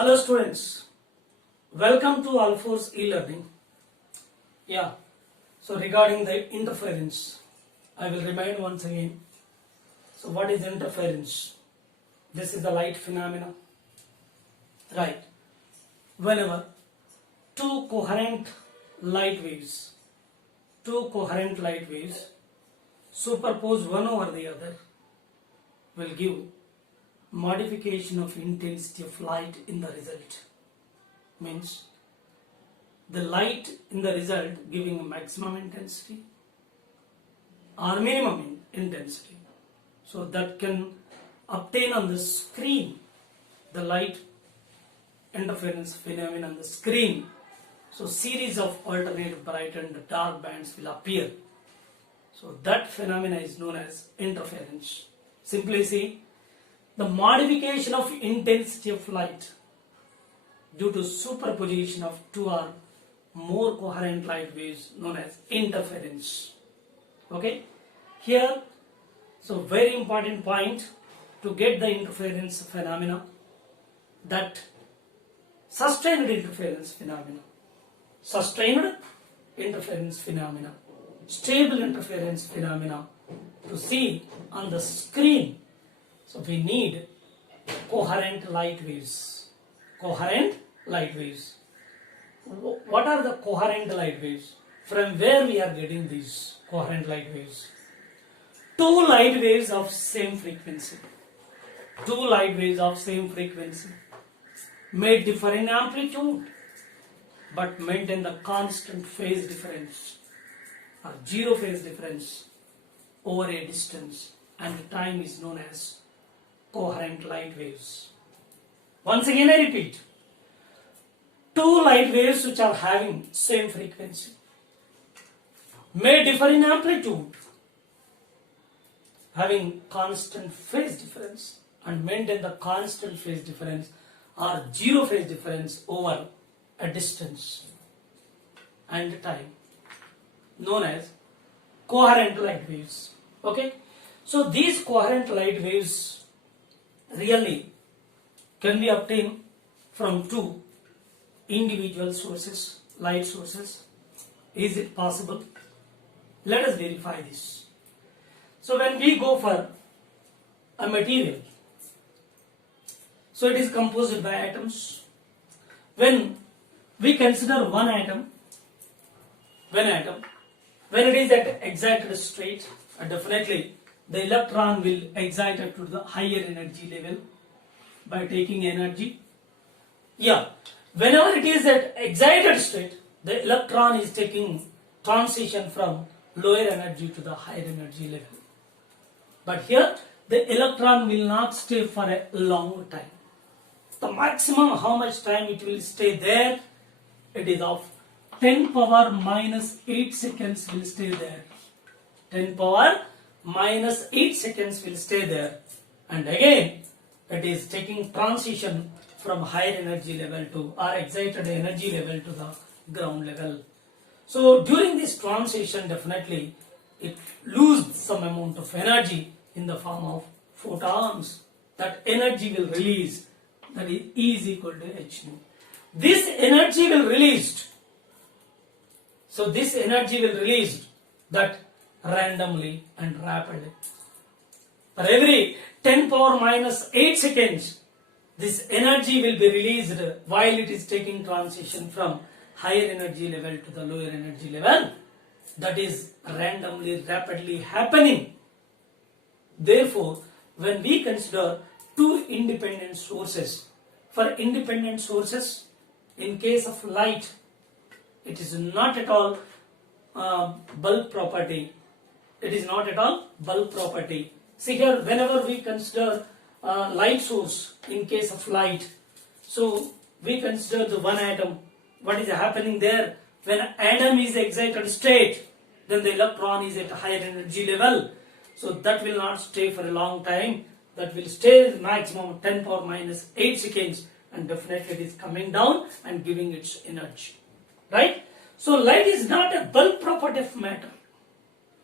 Hello students, welcome to Alfor's e-learning. So regarding the interference, I will remind once again. So what is interference? This is the light phenomena, right? Whenever two coherent light waves superpose one over the other will give modification of intensity of light in the result. Means the light in the result giving a maximum intensity or minimum intensity. So that can obtain on the screen the light interference phenomena on the screen. So series of alternate bright and dark bands will appear. So that phenomena is known as interference. Simply say the modification of intensity of light due to superposition of two or more coherent light waves known as interference. Okay, here, so very important point to get the interference phenomena, that sustained interference phenomena, stable interference phenomena to see on the screen. So we need coherent light waves. What are the coherent light waves? From where we are getting these coherent light waves? Two light waves of same frequency may differ in amplitude but maintain the constant phase difference or zero phase difference over a distance, and time is known as coherent light waves. Once again I repeat, two light waves which are having same frequency may differ in amplitude, having constant phase difference and maintain the constant phase difference or zero phase difference over a distance and time, known as coherent light waves. Okay, so these coherent light waves really can be obtained from two individual sources, light sources. Is it possible? Let us verify this. So when we go for a material, so it is composed by atoms. When we consider one atom, when it is at excited state, definitely the electron will excite up to the higher energy level by taking energy. Whenever it is at excited state, the electron is taking transition from lower energy to the higher energy level. But here the electron will not stay for a long time. The maximum how much time it will stay there, it is of 10 power minus 8 seconds will stay there. 10 power minus 8 seconds will stay there, and again it is taking transition from higher energy level to or excited energy level to the ground level. So during this transition, definitely it loses some amount of energy in the form of photons. That energy will release, that is E is equal to h nu. This energy will released. So this energy will released that randomly and rapidly. For every 10 power minus 8 seconds, this energy will be released while it is taking transition from higher energy level to the lower energy level. That is randomly, rapidly happening. Therefore, when we consider two independent sources, for independent sources, in case of light, it is not at all bulk property. See here, whenever we consider light source, in case of light, so we consider the one atom. What is happening there? When atom is excited state, then the electron is at a higher energy level. So that will not stay for a long time. That will stay maximum 10 power minus 8 seconds, and definitely it is coming down and giving its energy. Right? So light is not a bulk property of matter.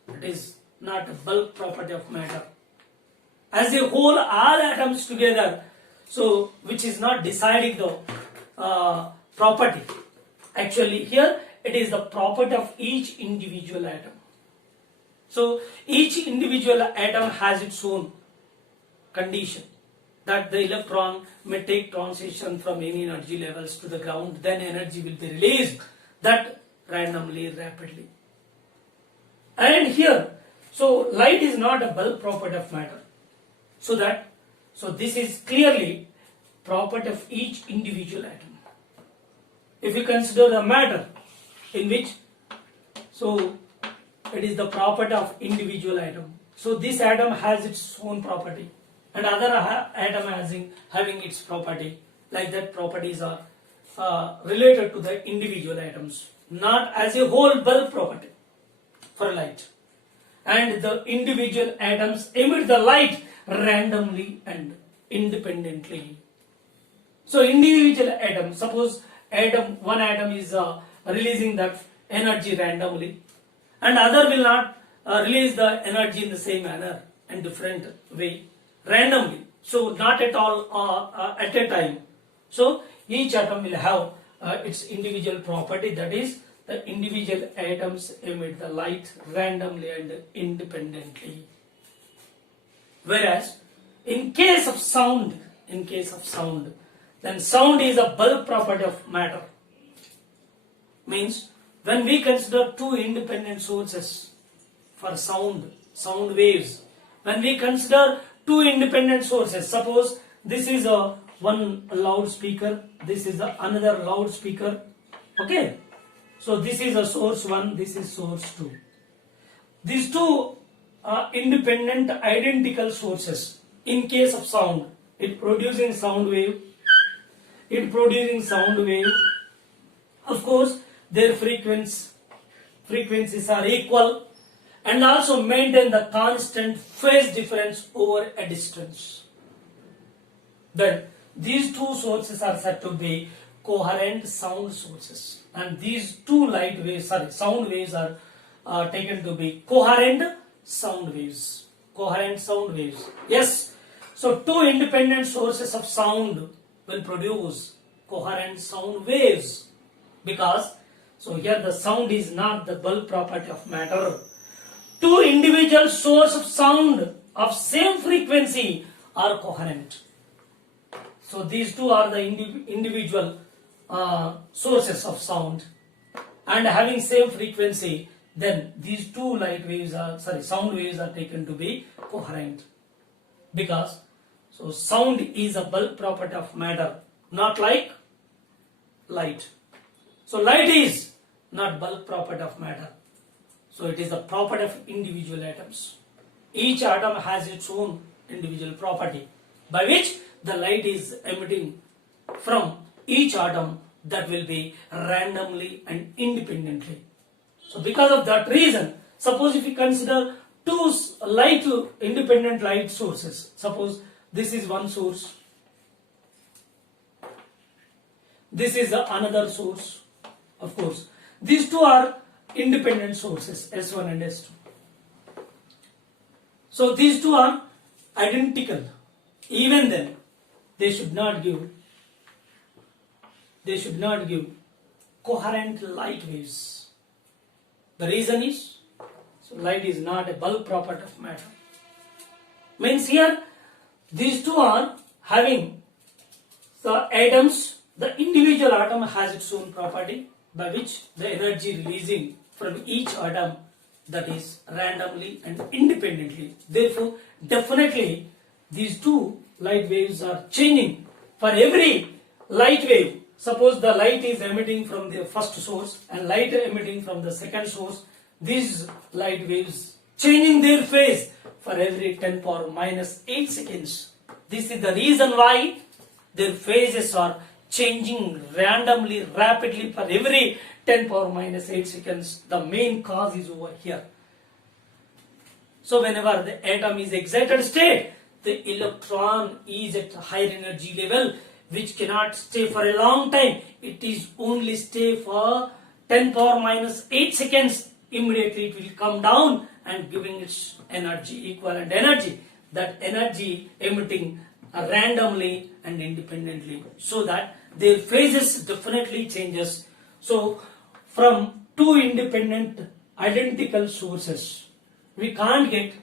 It is not a bulk property of matter. As a whole, all atoms together, So which is not deciding the property. Actually here it is the property of each individual atom. So each individual atom has its own condition that the electron may take transition from any energy levels to the ground, then energy will be released that randomly, rapidly. And here, so light is not a bulk property of matter. So this is clearly property of each individual atom. If you consider the matter in which, so it is the property of individual atom. So this atom has its own property and other atom having its property. Like that properties are related to the individual atoms, not as a whole bulk property for light. And the individual atoms emit the light randomly and independently. So individual atom, suppose one atom is releasing that energy randomly, and other will not release the energy in the same manner and different way, randomly. So not at all at a time. So each atom will have its individual property, that is the individual atoms emit the light randomly and independently. Whereas in case of sound, then sound is a bulk property of matter. Means when we consider two independent sources for sound waves, when we consider two independent sources, suppose this is one loudspeaker, this is another loudspeaker, okay? So this is a source 1, this is source 2. These two are independent identical sources. In case of sound, it producing sound wave, of course their frequencies are equal and also maintain the constant phase difference over a distance. Then these two sources are said to be coherent sound sources, and these two sound waves are taken to be coherent sound waves. Yes. So two independent sources of sound will produce coherent sound waves, because so here the sound is not the bulk property of matter. Two individual sources of sound of same frequency are coherent. So these two are the individual sources of sound and having same frequency, then these two sound waves are taken to be coherent, because so sound is a bulk property of matter, not like light. So light is not bulk property of matter. So it is the property of individual atoms. Each atom has its own individual property by which the light is emitting from each atom, that will be randomly and independently. So because of that reason, suppose if you consider two independent light sources, suppose this is one source, this is another source, of course. These two are independent sources, S1 and S2. So these two are identical. Even then, they should not give coherent light waves. The reason is, so light is not a bulk property of matter. Means here, these two are having the atoms, the individual atom has its own property by which the energy releasing from each atom, that is randomly and independently. Therefore, definitely these two light waves are changing for every light wave. Suppose the light is emitting from the first source and light emitting from the second source, these light waves changing their phase for every 10 power minus 8 seconds. This is the reason why their phases are changing randomly, rapidly for every 10 power minus 8 seconds. The main cause is over here. So whenever the atom is excited state, the electron is at a higher energy level which cannot stay for a long time. It is only stay for 10 power minus 8 seconds. Immediately it will come down and giving its energy, equivalent energy. That energy emitting randomly and independently, so that their phases definitely changes. So from two independent identical sources, we can't get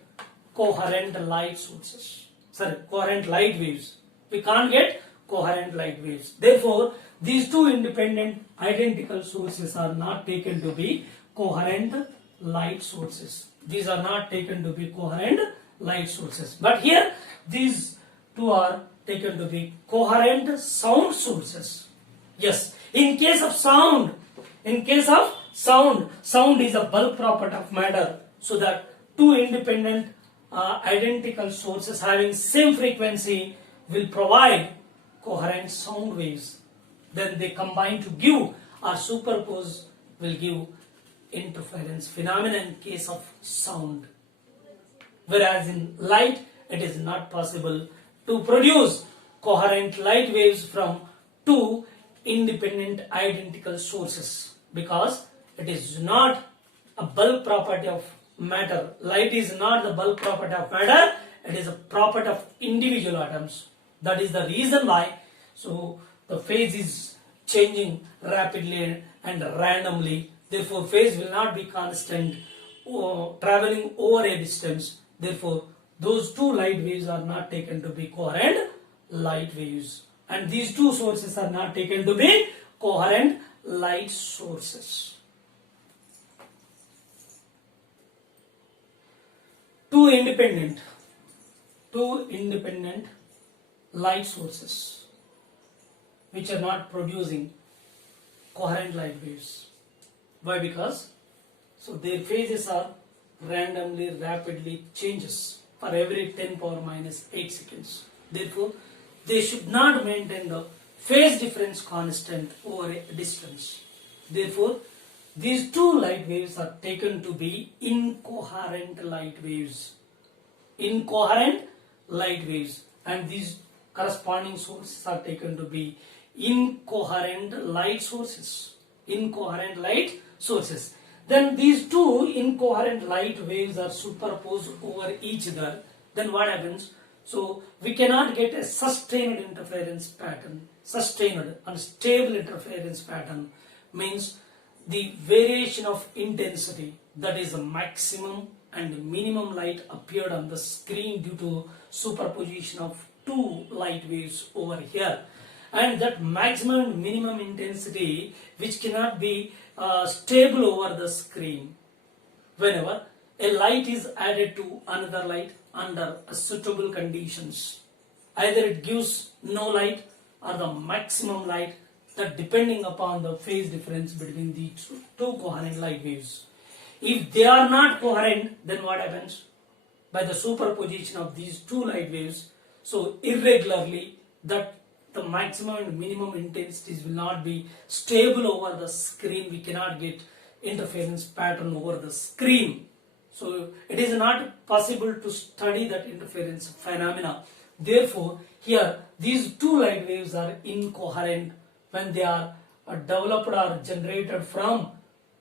coherent light sources. Sorry, coherent light waves. We can't get coherent light waves. Therefore, these two independent identical sources are not taken to be coherent light sources. These are not taken to be coherent light sources. But here, these two are taken to be coherent sound sources. Yes, in case of sound, sound is a bulk property of matter, so that two independent identical sources having same frequency will provide coherent sound waves. Then they combine to give or superpose will give interference phenomena in case of sound. Whereas in light, it is not possible to produce coherent light waves from two independent identical sources, because it is not a bulk property of matter. Light is not the bulk property of matter, it is a property of individual atoms. That is the reason why the phase is changing rapidly and randomly. Therefore, phase will not be constant or traveling over a distance. Therefore, those two light waves are not taken to be coherent light waves, and these two sources are not taken to be coherent light sources. Two independent light sources which are not producing coherent light waves. Why? Because their phases are randomly, rapidly changes for every 10 power minus 8 seconds. Therefore, they should not maintain the phase difference constant over a distance. Therefore, these two light waves are taken to be incoherent light waves. Incoherent light waves, and these corresponding sources are taken to be incoherent light sources. Incoherent light sources. Then these two incoherent light waves are superposed over each other. Then what happens? So we cannot get a sustained interference pattern. Sustained and stable interference pattern means the variation of intensity, that is the maximum and minimum light appeared on the screen due to superposition of two light waves over here, and that maximum and minimum intensity which cannot be stable over the screen. Whenever a light is added to another light under suitable conditions, either it gives no light or the maximum light, that depending upon the phase difference between the two coherent light waves. If they are not coherent, then what happens? By the superposition of these two light waves, so irregularly, that the maximum and minimum intensities will not be stable over the screen. We cannot get interference pattern over the screen. So it is not possible to study that interference phenomena. Therefore, here these two light waves are incoherent when they are developed or generated from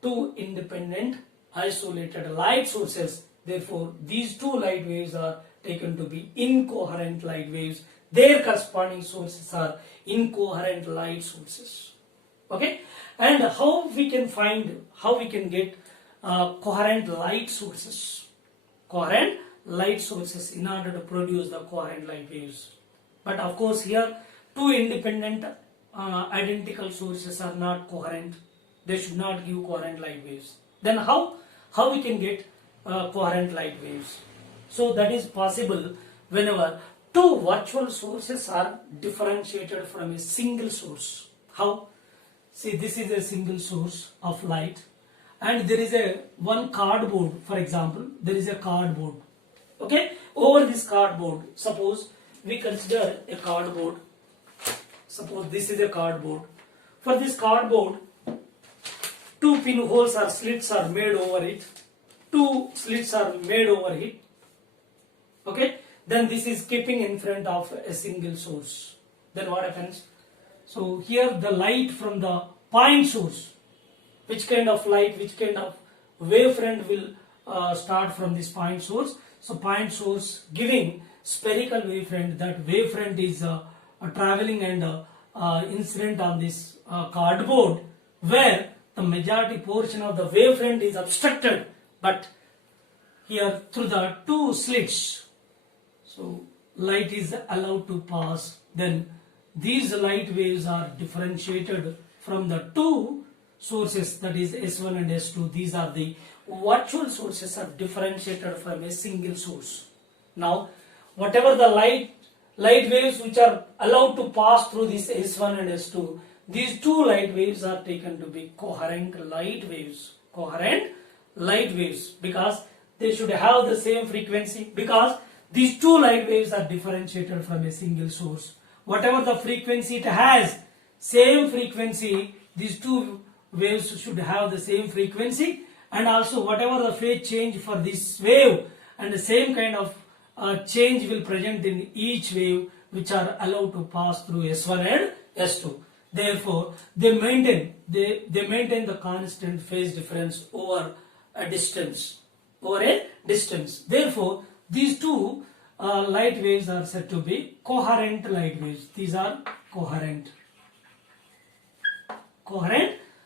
two independent isolated light sources. Therefore, these two light waves are taken to be incoherent light waves. Their corresponding sources are incoherent light sources. Okay, and how we can get coherent light sources? Coherent light sources in order to produce the coherent light waves. But of course, here two independent identical sources are not coherent. They should not give coherent light waves. Then how we can get coherent light waves? So that is possible whenever two virtual sources are differentiated from a single source. How? See, this is a single source of light, and there is a one cardboard. For example, there is a cardboard. Okay, over this cardboard, suppose we consider a cardboard. Suppose this is a cardboard. For this cardboard, two pinholes or slits are made over it. Two slits are made over it. Okay, then this is keeping in front of a single source. Then what happens? So here the light from the point source, which kind of light, which kind of wavefront will start from this point source? So point source giving spherical wavefront, that wavefront is traveling and incident on this cardboard, where the majority portion of the wavefront is obstructed, but here through the two slits, so light is allowed to pass. Then these light waves are differentiated from the two sources, that is S1 and S2. These are the virtual sources are differentiated from a single source. Now whatever the light waves which are allowed to pass through this S1 and S2, these two light waves are taken to be coherent light waves. Coherent light waves, because they should have the same frequency, because these two light waves are differentiated from a single source. Whatever the frequency it has, same frequency, these two waves should have the same frequency, and also whatever the phase change for this wave, and the same kind of change will present in each wave which are allowed to pass through S1 and S2. Therefore, they maintain the constant phase difference over a distance. Therefore, these two light waves are said to be coherent light waves. These are coherent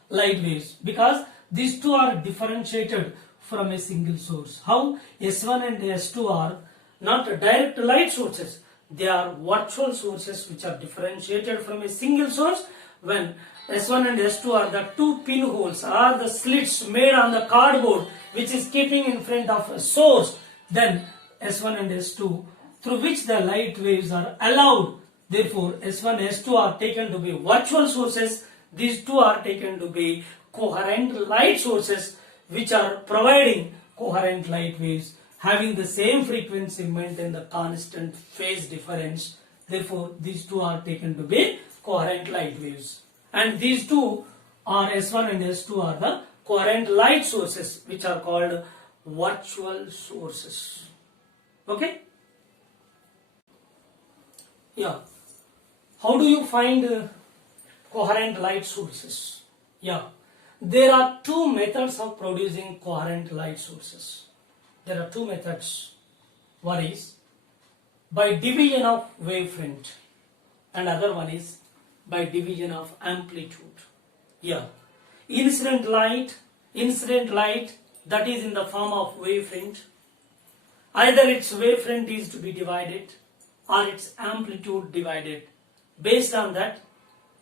light waves, because these two are differentiated from a single source. How? S1 and S2 are not direct light sources, they are virtual sources which are differentiated from a single source. When S1 and S2 are the two pinholes or the slits made on the cardboard which is keeping in front of a source, then S1 and S2 through which the light waves are allowed. Therefore, S1 S2 are taken to be virtual sources. These two are taken to be coherent light sources which are providing coherent light waves having the same frequency, maintain the constant phase difference. Therefore, these two are taken to be coherent light waves. And these two are S1 and S2 are the coherent light sources which are called virtual sources. Okay? Yeah. How do you find coherent light sources? Yeah. There are two methods of producing coherent light sources. There are two methods. One is by division of wavefront, and other one is by division of amplitude. Yeah. Incident light that is in the form of wavefront, either its wavefront is to be divided or its amplitude divided. Based on that,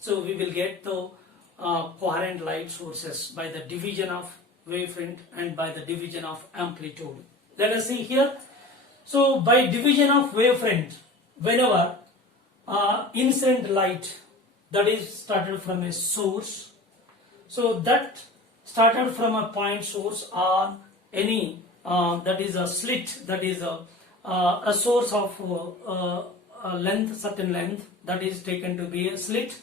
so we will get the coherent light sources by the division of wavefront and by the division of amplitude. Let us see here. So by division of wavefront, whenever incident light that is started from a source, so that started from a point source or any that is a slit, that is a source of a length, certain length, that is taken to be a slit,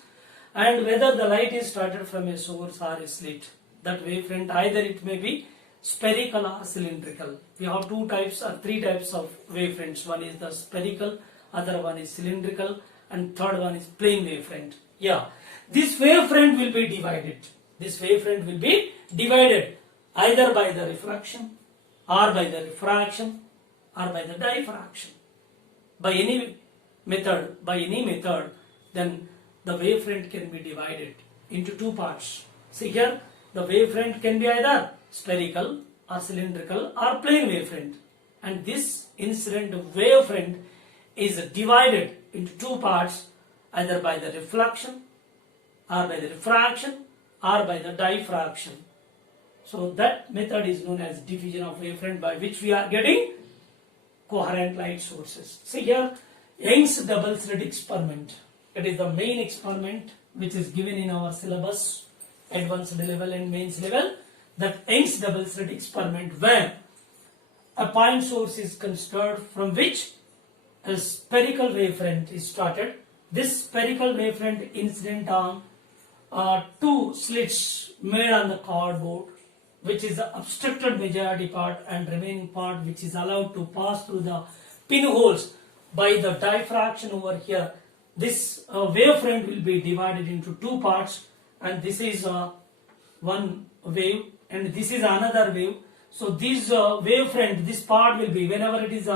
and whether the light is started from a source or a slit, that wavefront either it may be spherical or cylindrical. We have two types or three types of wavefronts. One is the spherical, other one is cylindrical, and third one is plane wavefront. Yeah, this wavefront will be divided. This wavefront will be divided either by the refraction or by the refraction or by the diffraction. By any method, then the wavefront can be divided into two parts. See here, the wavefront can be either spherical or cylindrical or plane wavefront, and this incident wavefront is divided into two parts either by the reflection or by the refraction or by the diffraction. So that method is known as division of wavefront, by which we are getting coherent light sources. See here, Young's double-slit experiment. It is the main experiment which is given in our syllabus, advanced level and mains level. That Young's double-slit experiment, where a point source is considered from which a spherical wavefront is started. This spherical wavefront incident on two slits made on the cardboard, which is the obstructed majority part, and remaining part which is allowed to pass through the pinholes by the diffraction over here. This wavefront will be divided into two parts, and this is one wave and this is another wave. So this wavefront, this part will be, whenever it is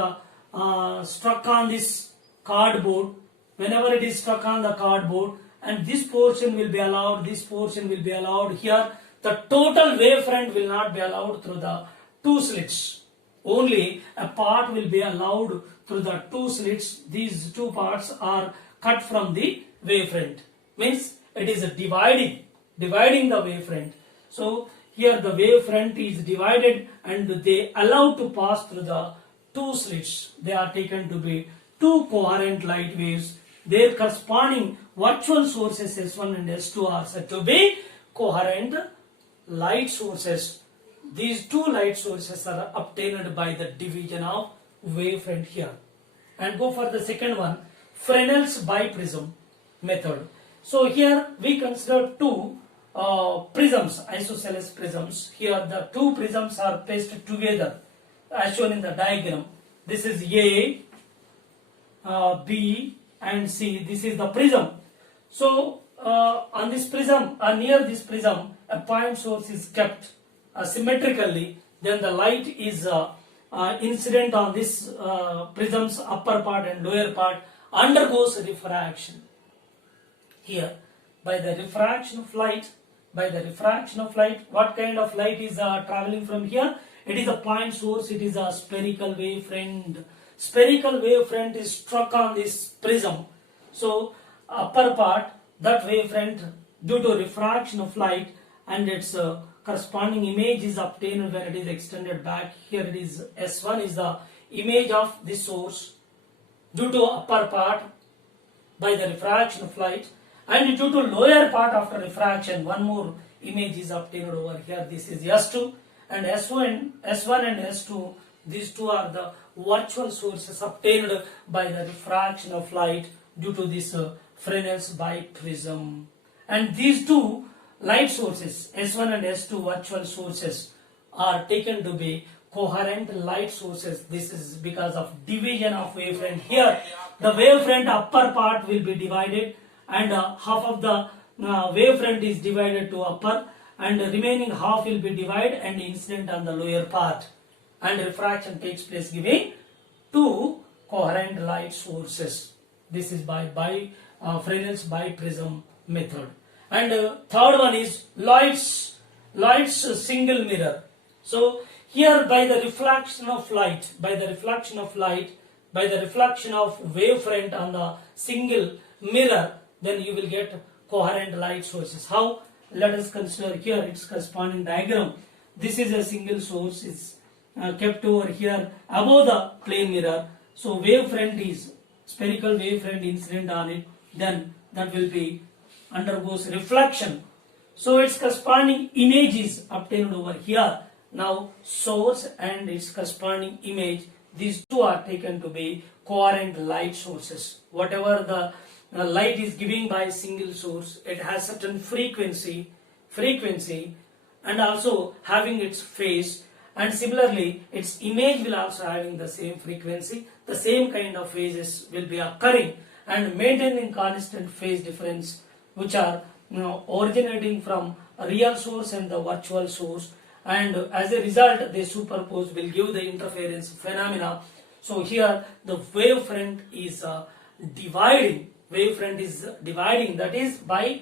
struck on this cardboard, whenever it is struck on the cardboard, and this portion will be allowed, this portion will be allowed. Here the total wavefront will not be allowed through the two slits. Only a part will be allowed through the two slits. These two parts are cut from the wavefront. Means it is dividing the wavefront. So here the wavefront is divided and they allow to pass through the two slits. They are taken to be two coherent light waves. Their corresponding virtual sources S1 and S2 are said to be coherent light sources. These two light sources are obtained by the division of wavefront here. And go for the second one, Fresnel's biprism method. So here we consider two prisms, isosceles prisms. Here the two prisms are placed together as shown in the diagram. This is A, B and C. This is the prism. So on this prism, near this prism, a point source is kept symmetrically. Then the light is incident on this prism's upper part and lower part undergoes refraction. Here, by the refraction of light, what kind of light is traveling from here? It is a point source, it is a spherical wavefront. Spherical wavefront is struck on this prism. So, upper part, that wavefront, due to refraction of light and its corresponding image is obtained when it is extended back. Here it is S1 is the image of this source due to upper part by the refraction of light, and due to lower part after refraction one more image is obtained over here. This is S2 and S1 and S2. These two are the virtual sources obtained by the refraction of light due to this Fresnel's biprism. And these two light sources, S1 and S2 virtual sources, are taken to be coherent light sources. This is because of division of wavefront. Here the wavefront upper part will be divided and half of the wavefront is divided to upper and the remaining half will be divided and incident on the lower part, and refraction takes place giving two coherent light sources. This is by Fresnel's biprism method. And third one is Lloyd's single mirror. So here by the reflection of reflection of wavefront on the single mirror, then you will get coherent light sources. How? Let us consider here its corresponding diagram. This is a single source, is kept over here above the plane mirror. So wavefront is spherical wavefront incident on it, then that will be undergoes reflection. So its corresponding image is obtained over here. Now source and its corresponding image, these two are taken to be coherent light sources. Whatever the light is giving by single source, it has certain frequency and also having its phase, and similarly its image will also having the same frequency. The same kind of phases will be occurring and maintaining constant phase difference, which are originating from a real source and the virtual source, and as a result they superpose will give the interference phenomena. So here the wavefront is dividing, that is by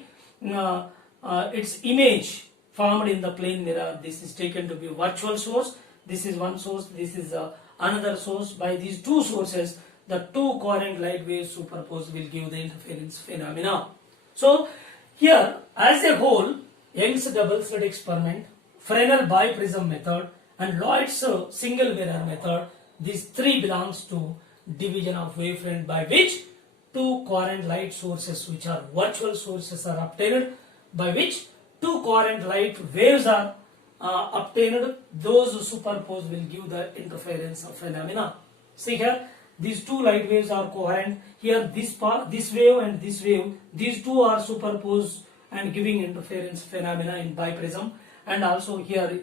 its image formed in the plane mirror. This is taken to be virtual source. This is one source, this is another source. By these two sources, the two coherent light waves superposed will give the interference phenomena. So here as a whole, Young's double-slit experiment, Fresnel biprism method and Lloyd's single mirror method, these three belongs to division of wavefront by which two coherent light sources, which are virtual sources, are obtained, by which two coherent light waves are obtained. Those superposed will give the interference of phenomena. See here, these two light waves are coherent. Here this wave and this wave, these two are superposed and giving interference phenomena in biprism, and also here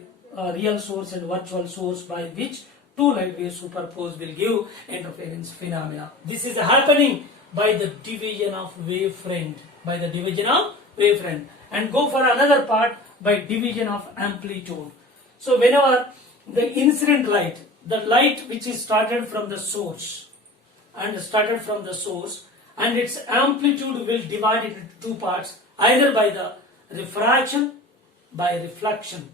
real source and virtual source by which two light waves superposed will give interference phenomena. This is happening by the division of wavefront, and go for another part by division of amplitude. So whenever the incident light the light which is started from the source and its amplitude will divide it into two parts, either by the refraction, by reflection.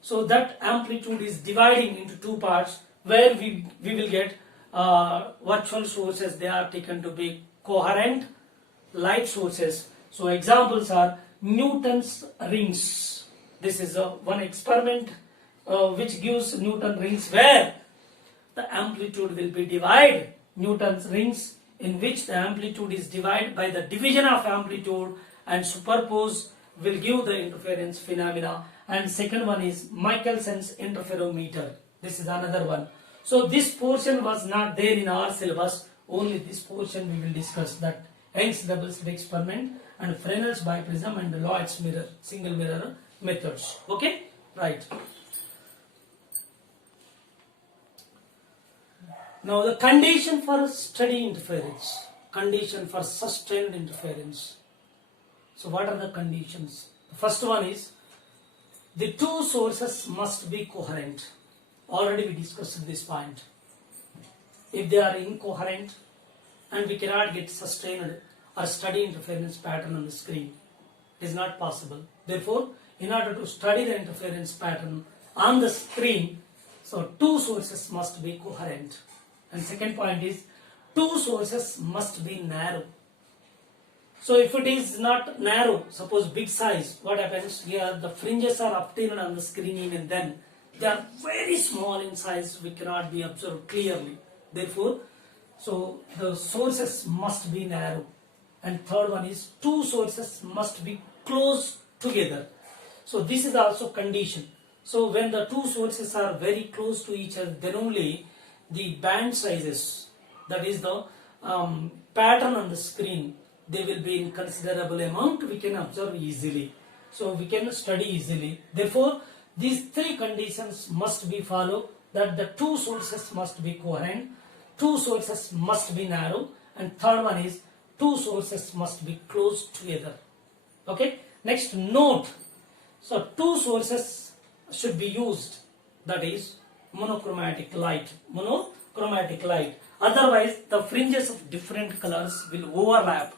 So that amplitude is dividing into two parts, where we will get virtual sources. They are taken to be coherent light sources. So examples are Newton's rings. This is one experiment which gives Newton rings, where the amplitude will be divided. Newton's rings, in which the amplitude is divided by the division of amplitude and superpose, will give the interference phenomena. And second one is Mikaelsons Interferometer. This is another one. So this portion was not there in our syllabus. Only this portion we will discuss, that Young's double-slit experiment and Fresnel's biprism and Lloyd's mirror, single mirror methods. Okay, right. Now the condition for steady interference, condition for sustained interference. So what are the conditions? The first one is the two sources must be coherent. Already we discussed this point. If they are incoherent and we cannot get sustained or steady interference pattern on the screen, it is not possible. Therefore, in order to study the interference pattern on the screen, so two sources must be coherent. And second point is, two sources must be narrow. So if it is not narrow, suppose big size, what happens here? The fringes are obtained on the screen, even then they are very small in size, we cannot be observed clearly. Therefore, so the sources must be narrow. And third one is, two sources must be close together. So this is also condition. So when the two sources are very close to each other, then only the band sizes, that is the pattern on the screen, they will be in considerable amount, we can observe easily. So we can study easily. Therefore, these three conditions must be followed, that the two sources must be coherent, two sources must be narrow, and third one is, two sources must be close together. Okay, next, note. So two sources should be used, that is monochromatic light. Otherwise, the fringes of different colors will overlap.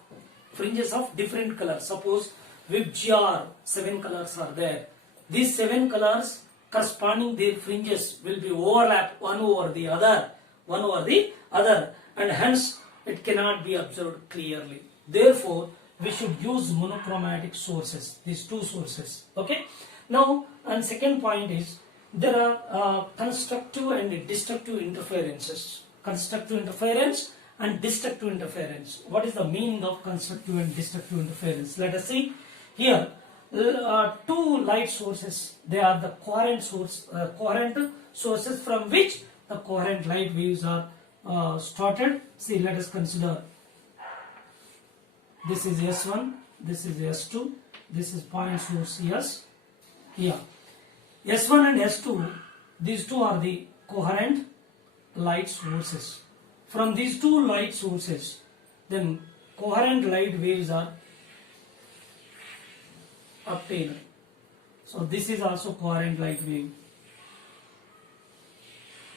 Fringes of different colors. Suppose with GR, 7 colors are there. These 7 colors corresponding, their fringes will be overlap one over the other, and hence it cannot be observed clearly. Therefore, we should use monochromatic sources, these two sources. Okay. Now, and second point is, there are constructive and destructive interferences. Constructive interference and destructive interference. What is the meaning of constructive and destructive interference? Let us see here. Two light sources, they are the coherent sources from which the coherent light waves are started. See, let us consider. This is S1, this is S2, this is point source S. Here, S1 and S2, these two are the coherent light sources. From these two light sources, then coherent light waves are obtained. So this is also coherent light wave.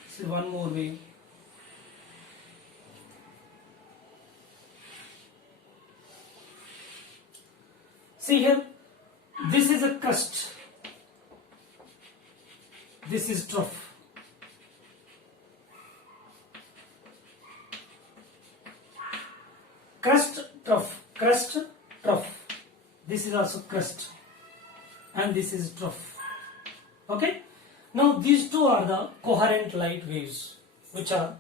See, one more wave. See here, this is a crust, this is trough. Crust, trough. This is also crust, and this is trough. Okay. Now these two are the coherent light waves, which are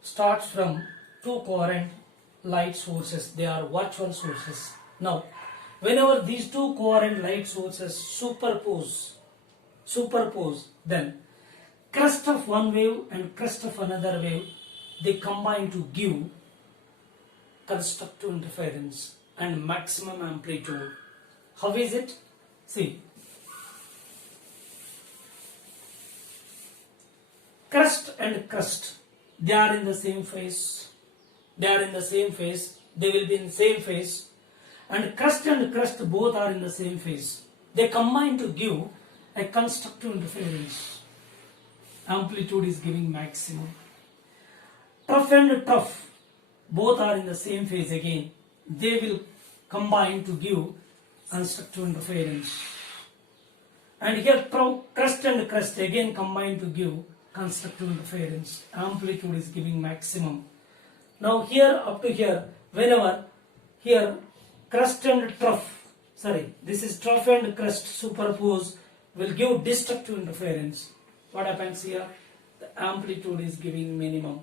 starts from two coherent light sources. They are virtual sources. Now, whenever these two coherent light sources superpose, then crest of one wave and crest of another wave, they combine to give constructive interference and maximum amplitude. How is it? See, crest and crest, they are in the same phase. They will be in the same phase. And crest both are in the same phase. They combine to give a constructive interference. amplitude is giving maximum. Trough and trough, both are in the same phase again. They will combine to give constructive interference. And here crest and crest again combine to give constructive interference. Amplitude is giving maximum. Now here up to here, whenever here crest and trough, this is trough and crest superpose will give destructive interference. What happens here? The amplitude is giving minimum.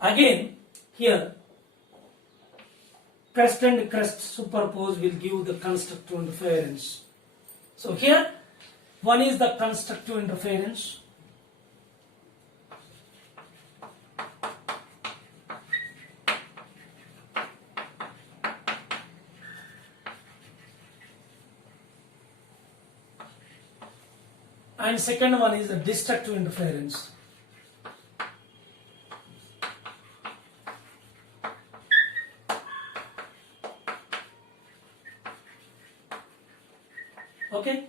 Again here crest and crest superpose will give the constructive interference. So here one is the constructive interference. And second one is the destructive interference. Okay,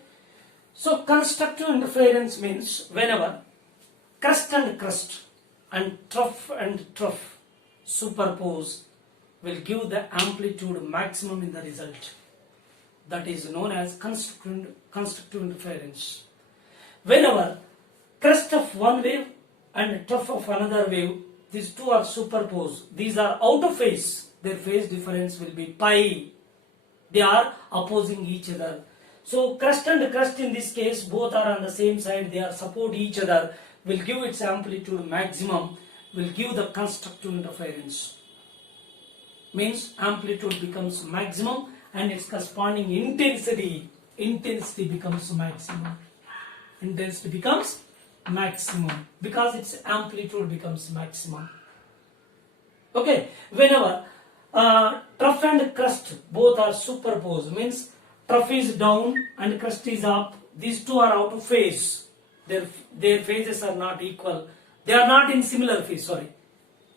so constructive interference means whenever crest and trough superpose will give the amplitude maximum in the result. That is known as constructive interference. Whenever crest of one wave and trough of another wave, these two are superposed, these are out of phase, their phase difference will be pi. They are opposing each other. So crest and crest in this case both are on the same side, they are support each other, will give its amplitude maximum, will give the constructive interference. Means amplitude becomes maximum and its corresponding intensity becomes maximum. Intensity becomes maximum because its amplitude becomes maximum. Okay, whenever trough and crest both are superposed, means trough is down and crest is up, these two are out of phase, their phases are not equal, they are not in similar phase,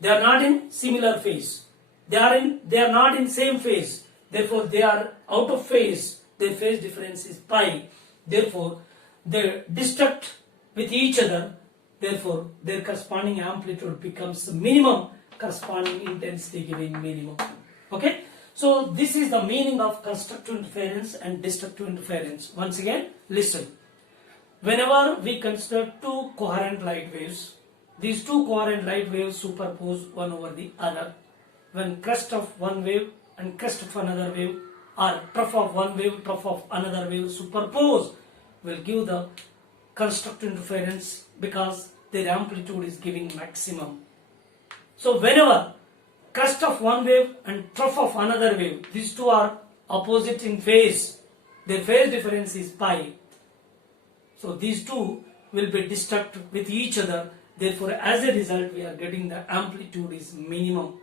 they are not in similar phase, they are not in same phase, therefore they are out of phase, their phase difference is pi, therefore they destruct with each other, therefore their corresponding amplitude becomes minimum, corresponding intensity giving minimum. Okay, so this is the meaning of constructive interference and destructive interference. Once again, listen. Whenever we consider two coherent light waves, these two coherent light waves superpose one over the other. When crest of one wave and crest of another wave, or trough of one wave, trough of another wave superpose, will give the constructive interference because their amplitude is giving maximum. So whenever crest of one wave and trough of another wave, these two are opposite in phase, their phase difference is pi. So these two will be destruct with each other, therefore as a result we are getting the amplitude is minimum.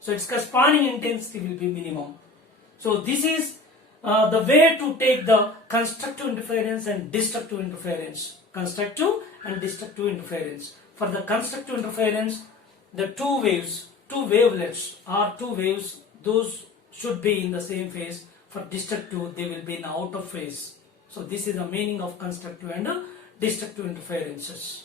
So its corresponding intensity will be minimum. So this is the way to take the constructive interference and destructive interference. Constructive and destructive interference. For the constructive interference, the two wavelets or two waves, those should be in the same phase. For destructive, they will be in out of phase. So this is the meaning of constructive and destructive interferences.